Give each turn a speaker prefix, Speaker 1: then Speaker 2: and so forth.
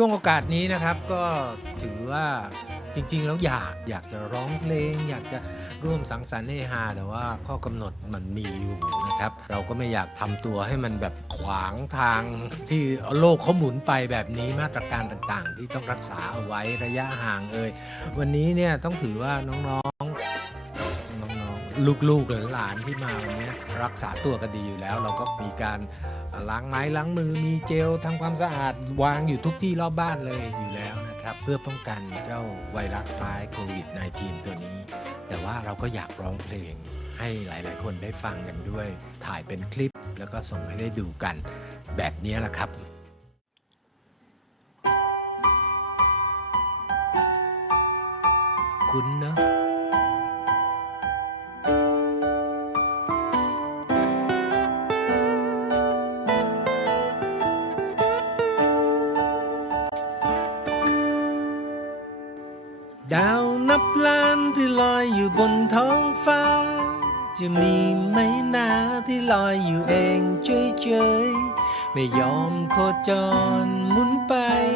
Speaker 1: ช่วงโอกาสนี้นะครับก็ถือว่าจริง ๆ แล้วอยากอยากจะร้องเพลง อยากจะร่วมสังสรรค์เฮฮาแต่ว่าข้อกำหนดมันมีอยู่นะครับ เราก็ไม่อยากทำตัวให้มันแบบขวางทางที่โลกเขาหมุนไปแบบนี้มาตรการต่างๆ ที่ต้องรักษาเอาไว้ระยะห่างเอ่ยวันนี้เนี่ยต้องถือว่าน้องๆน้องๆ ลูกๆหลานๆที่มาวันนี้รักษาตัวกันดีอยู่แล้ว เราก็มีการล้างไม้ล้างมือมีเจลทำความสะอาดวางอยู่ทุกที่รอบบ้านเลยอยู่แล้วนะครับ เพื่อป้องกันเจ้าไวรัสร้ายโควิด -19 ตัวนี้ แต่ว่าเราก็อยากร้องเพลงให้หลายๆ คนได้ฟังกันด้วย ถ่ายเป็นคลิปแล้วก็ส่งให้ได้ดูกันแบบนี้แหละครับคุณเนอะ ดาวนับล้านที่ลอยอยู่บนท้องฟ้า จะมีไหมนาที่ลอยอยู่เองเฉยๆ ไม่ยอมโคจรหมุนไป